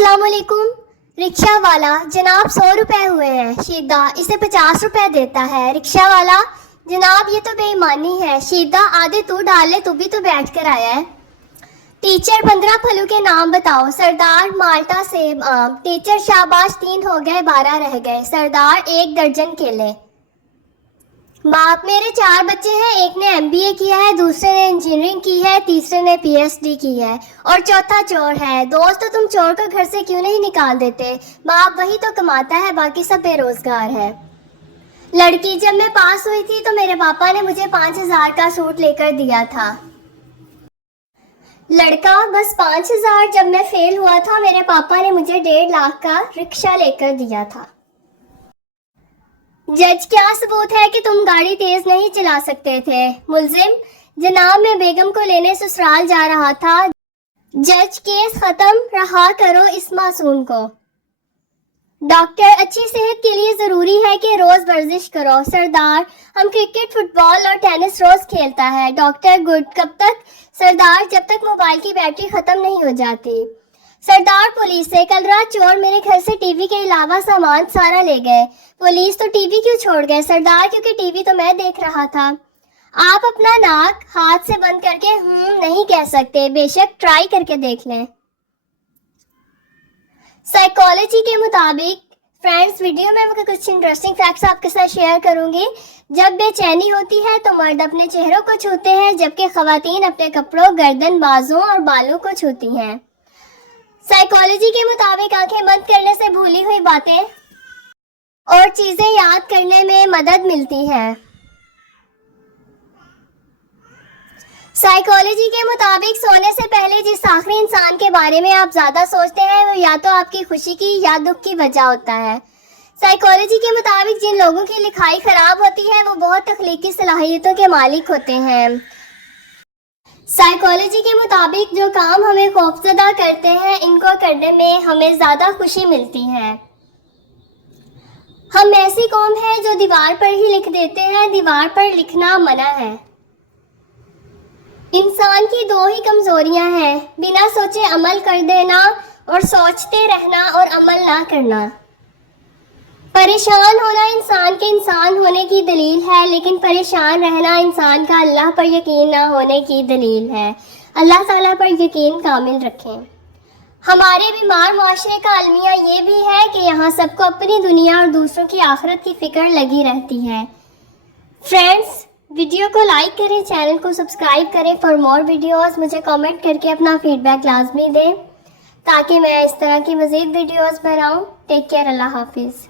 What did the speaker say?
अस्सलाम वालेकुम। रिक्शा वाला, जनाब 100 रुपए हुए हैं। शीदा इसे 50 रुपए देता है। रिक्शा वाला, जनाब ये तो बेईमानी है। शीदा आधे तू डाल ले, तू भी तो बैठ कर आया है। टीचर 15 फलों के नाम बताओ। सरदार, माल्टा, सेब, आम। टीचर शाबाश 3 हो गए, 12 रह गए। सरदार 1 दर्जन केले। बाप, मेरे 4 बच्चे हैं। एक ने एमबीए किया है, दूसरे ने इंजीनियरिंग की है, तीसरे ने पीएचडी की है और चौथा चोर है। दोस्त, तो तुम चोर को घर से क्यों नहीं निकाल देते? बाप, वही तो कमाता है, बाकी सब बेरोजगार है। लड़की, जब मैं पास हुई थी तो मेरे पापा ने मुझे 5000 का सूट लेकर दिया था। लड़का, बस 5000। जब मैं फेल हुआ था मेरे पापा ने मुझे 1.5 लाख का रिक्शा लेकर दिया था। जज, क्या सबूत है कि तुम गाड़ी तेज नहीं चला सकते थे? मुल्जिम, जनाब मैं बेगम को लेने ससुराल जा रहा था। जज, केस खत्म, रहा करो इस मासूम को। डॉक्टर, अच्छी सेहत के लिए जरूरी है कि रोज वर्जिश करो। सरदार, हम क्रिकेट, फुटबॉल और टेनिस रोज खेलता है। डॉक्टर, गुड, कब तक? सरदार, जब तक मोबाइल की बैटरी खत्म नहीं हो जाती। सरदार, पुलिस से, कल रात चोर मेरे घर से टीवी के अलावा सामान सारा ले गए। पुलिस, तो टीवी क्यों छोड़ गए? सरदार, क्योंकि टीवी तो मैं देख रहा था। आप अपना नाक हाथ से बंद करके नहीं कह सकते, बेशक ट्राई करके देख लें। साइकोलॉजी के मुताबिक फ्रेंड्स, वीडियो में मैं कुछ इंटरेस्टिंग फैक्ट्स आपके साथ शेयर करूंगी। जब बेचैनी होती है तो मर्द अपने चेहरों को छूते हैं, जबकि खवातीन अपने कपड़ों, गर्दन, बाजों और बालों को छूती हैं। साइकोलॉजी के मुताबिक आंखें बंद करने से भूली हुई बातें और चीजें याद करने में मदद मिलती है। साइकोलॉजी के मुताबिक सोने से पहले जिस आखिरी इंसान के बारे में आप ज्यादा सोचते हैं वो या तो आपकी खुशी की या दुख की वजह होता है। साइकोलॉजी के मुताबिक जिन लोगों की लिखाई खराब होती है वो बहुत तख्लीकी सलाहियतों के मालिक होते हैं। साइकोलॉजी के मुताबिक जो काम हमें खौफजदा करते हैं इनको करने में हमें ज्यादा खुशी मिलती है। हम ऐसी कौम है जो दीवार पर ही लिख देते हैं, दीवार पर लिखना मना है। इंसान की 2 ही कमजोरियां हैं, बिना सोचे अमल कर देना और सोचते रहना और अमल ना करना। परेशान होना इंसान के इंसान होने की दलील है, लेकिन परेशान रहना इंसान का अल्लाह पर यकीन ना होने की दलील है। अल्लाह ताला पर यकीन कामिल रखें। हमारे बीमार माशरे का अलमिया ये भी है कि यहाँ सबको अपनी दुनिया और दूसरों की आखिरत की फिक्र लगी रहती है। फ्रेंड्स, वीडियो को लाइक करें, चैनल को सब्सक्राइब करें फॉर मोर वीडियोस। मुझे कमेंट करके अपना फीडबैक लाजमी दें ताकि मैं इस तरह की मज़ीद वीडियोस बनाऊं। टेक केयर, अल्लाह हाफिज़।